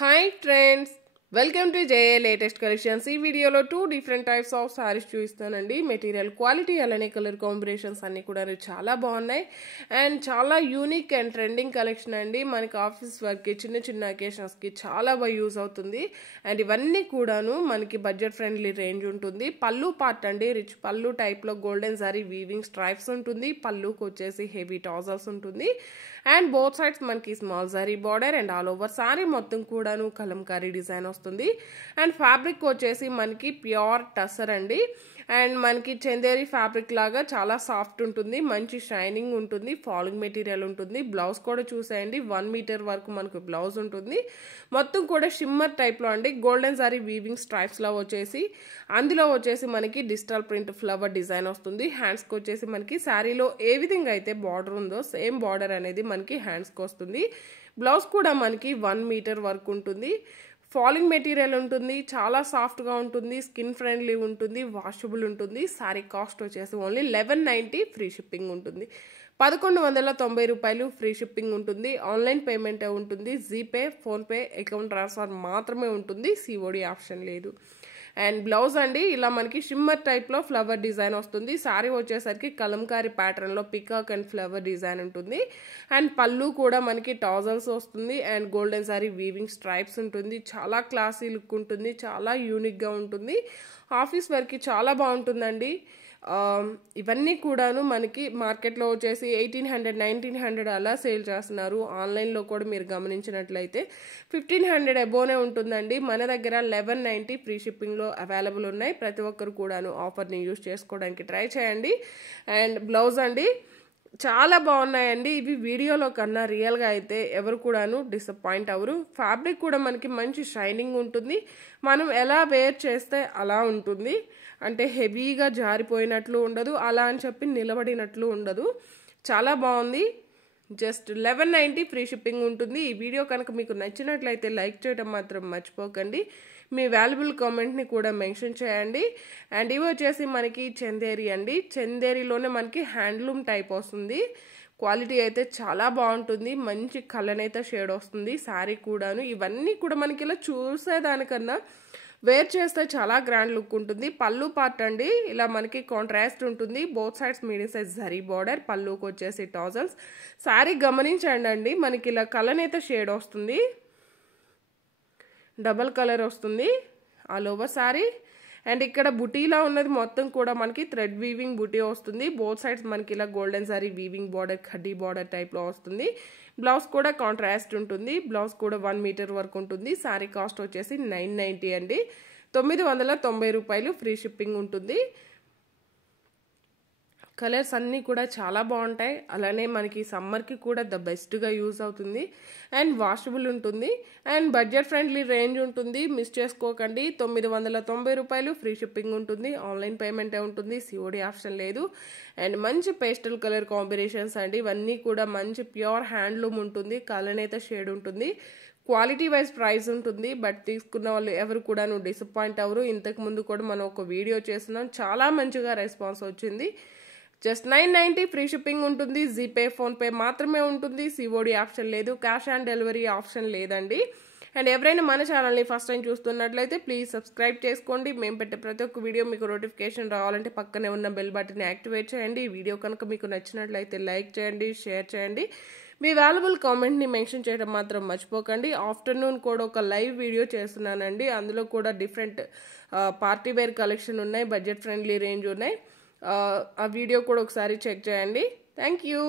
Hi friends, welcome to JA latest collections. ఈ వీడియోలో 2 different types of sarees చూపిస్తానండి. Material quality అలానే colour combinations అన్ని కూడా చాలా బాగున్నాయి అండ్ చాలా యూనిక్ అండ్ ట్రెండింగ్ కలెక్షన్ అండి. మనకి ఆఫీస్ వర్క్ కి చిన్న చిన్న అకేషన్స్ కి చాలా బాగా యూజ్ అవుతుంది అండ్ ఇవన్నీ కూడాను మనకి బడ్జెట్ ఫ్రెండ్లీ రేంజ్ ఉంటుంది. పల్లు పార్ట్ అండి, రిచ్ పల్లు టైప్ లో గోల్డెన్ సారీ వీవింగ్ స్ట్రైప్స్ ఉంటుంది. పల్లుకి వచ్చేసి హెవీ టాజల్స్ ఉంటుంది అండ్ బోత్ సైడ్స్ మనకి small sorry border and all over sorry మొత్తం కూడాను కలంకారీ డిజైన్ వస్తుంది అండ్ ఫ్యాబ్రిక్ వచ్చేసి మనకి ప్యూర్ టసర్ అండి అండ్ మనకి చందేరి ఫ్యాబ్రిక్ లాగా చాలా సాఫ్ట్ ఉంటుంది, మంచి షైనింగ్ ఉంటుంది, ఫాలింగ్ మెటీరియల్ ఉంటుంది. బ్లౌజ్ కూడా చూసేయండి, 1 మీటర్ వరకు మనకు బ్లౌజ్ ఉంటుంది. మొత్తం కూడా షిమ్మర్ టైప్ లో అండి, గోల్డెన్ సారీ వీవింగ్ స్ట్రైప్స్ లో వచ్చేసి అందులో వచ్చేసి మనకి డిజిటల్ ప్రింట్ ఫ్లవర్ డిజైన్ వస్తుంది. హ్యాండ్స్ కి వచ్చేసి మనకి శారీలో ఏ విధంగా అయితే బార్డర్ ఉందో సేమ్ బార్డర్ అనేది మనకి హ్యాండ్స్ కి వస్తుంది. బ్లౌజ్ కూడా మనకి 1 మీటర్ వరకు ఉంటుంది. ఫాలింగ్ మెటీరియల్ ఉంటుంది, చాలా సాఫ్ట్గా ఉంటుంది, స్కిన్ ఫ్రెండ్లీ ఉంటుంది, వాషబుల్ ఉంటుంది. సారీ కాస్ట్ వచ్చేసి ఓన్లీ 1190 ఫ్రీ షిప్పింగ్ ఉంటుంది. 1190 రూపాయలు ఫ్రీ షిప్పింగ్ ఉంటుంది. ఆన్లైన్ పేమెంట్ ఉంటుంది, జీపే, ఫోన్పే, అకౌంట్ ట్రాన్స్ఫర్ మాత్రమే ఉంటుంది, సిఓడి ఆప్షన్ లేదు. అండ్ బ్లౌజ్ అండి ఇలా మనకి షిమ్మర్ టైప్ లో ఫ్లవర్ డిజైన్ వస్తుంది. సారీ వచ్చేసరికి కలంకారీ ప్యాటర్న్ లో పికాక్ అండ్ ఫ్లవర్ డిజైన్ ఉంటుంది అండ్ పళ్ళు కూడా మనకి టాజల్స్ వస్తుంది and golden sorry weaving stripes ఉంటుంది. చాలా క్లాసీ లుక్ ఉంటుంది, చాలా యూనిక్ గా ఉంటుంది. ఆఫీస్ వర్క్ కి చాలా బాగుంటుందండి. ఇవన్నీ కూడాను మనకి మార్కెట్లో వచ్చేసి 1800 1900 అలా సేల్ చేస్తున్నారు. ఆన్లైన్లో కూడా మీరు గమనించినట్లయితే 1500 అబోనే ఉంటుందండి. మన దగ్గర 1190 ఫ్రీ షిప్పింగ్లో అవైలబుల్ ఉన్నాయి. ప్రతి ఒక్కరు కూడాను ఆఫర్ని యూజ్ చేసుకోవడానికి ట్రై చేయండి. అండ్ బ్లౌజ్ అండి చాలా బాగున్నాయండి. ఇవి వీడియోలో కన్నా రియల్గా అయితే ఎవరు కూడాను డిసప్పాయింట్ అవ్వరు. ఫ్యాబ్రిక్ కూడా మనకి మంచి షైనింగ్ ఉంటుంది, మనం ఎలా వేర్ చేస్తే అలా ఉంటుంది. అంటే హెవీగా జారిపోయినట్లు ఉండదు, అలా అని చెప్పి నిలబడినట్లు ఉండదు. చాలా బాగుంది. జస్ట్ 1190 ఫ్రీ షిప్పింగ్ ఉంటుంది. ఈ వీడియో కనుక మీకు నచ్చినట్లయితే లైక్ చేయడం మాత్రం మర్చిపోకండి. మీ వాల్యుబుల్ కామెంట్ని కూడా మెన్షన్ చేయండి. అండ్ ఇవి వచ్చేసి మనకి చందేరి అండి, చందేరిలోనే మనకి హ్యాండ్లూమ్ టైప్ వస్తుంది. క్వాలిటీ అయితే చాలా బాగుంటుంది, మంచి కలర్ షేడ్ వస్తుంది. శారీ కూడాను ఇవన్నీ కూడా మనకి ఇలా చూసేదానికన్నా వేర్ చేస్తే చాలా గ్రాండ్ లుక్ ఉంటుంది. పళ్ళు పార్ట్ అండి ఇలా మనకి కాంట్రాస్ట్ ఉంటుంది, both sides medium size zari border, పళ్ళుకి వచ్చేసి టాజల్స్. శారీ గమనించండి అండి, మనకి ఇలా కలర్ షేడ్ వస్తుంది, డబల్ కలర్ వస్తుంది ఆల్ ఓవర్ శారీ. అండ్ ఇక్కడ బుటీలా ఉన్నది మొత్తం కూడా మనకి థ్రెడ్ వీవింగ్ బుటీ వస్తుంది. బోత్ సైడ్స్ మనకి ఇలా golden sorry weaving border, khaddi border టైప్లో వస్తుంది. బ్లౌజ్ కూడా కాంట్రాస్ట్ ఉంటుంది, బ్లౌజ్ కూడా 1 మీటర్ వరకు ఉంటుంది. శారీ కాస్ట్ వచ్చేసి 990 అండి, 990 రూపాయలు ఫ్రీ షిప్పింగ్ ఉంటుంది. కలర్స్ అన్నీ కూడా చాలా బాగుంటాయి, అలానే మనకి సమ్మర్కి కూడా ద బెస్ట్గా యూజ్ అవుతుంది అండ్ వాషబుల్ ఉంటుంది అండ్ బడ్జెట్ ఫ్రెండ్లీ రేంజ్ ఉంటుంది. మిస్ చేసుకోకండి. 990 రూపాయలు ఫ్రీ షిప్పింగ్ ఉంటుంది. ఆన్లైన్ పేమెంట్ ఉంటుంది, సిఓడి ఆప్షన్ లేదు. అండ్ మంచి పేస్టల్ కలర్ కాంబినేషన్స్ అండి, ఇవన్నీ కూడా మంచి ప్యూర్ హ్యాండ్లూమ్ ఉంటుంది, కలర్ షేడ్ ఉంటుంది. క్వాలిటీ వైజ్ ప్రైస్ ఉంటుంది, బట్ తీసుకున్న వాళ్ళు ఎవరు కూడా డిసప్పాయింట్ అవ్వరు. ఇంతకు ముందు కూడా మనం ఒక వీడియో చేస్తున్నాం, చాలా మంచిగా రెస్పాన్స్ వచ్చింది. జస్ట్ 990 ఫ్రీ షిప్పింగ్ ఉంటుంది. జీపే, ఫోన్పే మాత్రమే ఉంటుంది, సిఓడి ఆప్షన్ లేదు, క్యాష్ ఆన్ డెలివరీ ఆప్షన్ లేదండి. అండ్ ఎవరైనా మన ఛానల్ని ఫస్ట్ టైం చూస్తున్నట్లయితే ప్లీజ్ సబ్స్క్రైబ్ చేసుకోండి. మేము పెట్టే ప్రతి ఒక్క వీడియో మీకు నోటిఫికేషన్ రావాలంటే పక్కనే ఉన్న బెల్ బటన్ని యాక్టివేట్ చేయండి. ఈ వీడియో కనుక మీకు నచ్చినట్లయితే లైక్ చేయండి, షేర్ చేయండి. మీ వాల్యుబుల్ కామెంట్ని మెన్షన్ చేయడం మాత్రం మర్చిపోకండి. ఆఫ్టర్నూన్ కూడా ఒక లైవ్ వీడియో చేస్తున్నానండి, అందులో కూడా డిఫరెంట్ పార్టీ వేర్ కలెక్షన్ ఉన్నాయి, బడ్జెట్ ఫ్రెండ్లీ రేంజ్ ఉన్నాయి. ఆ వీడియో కూడా ఒకసారి చెక్ చేయండి. Thank you.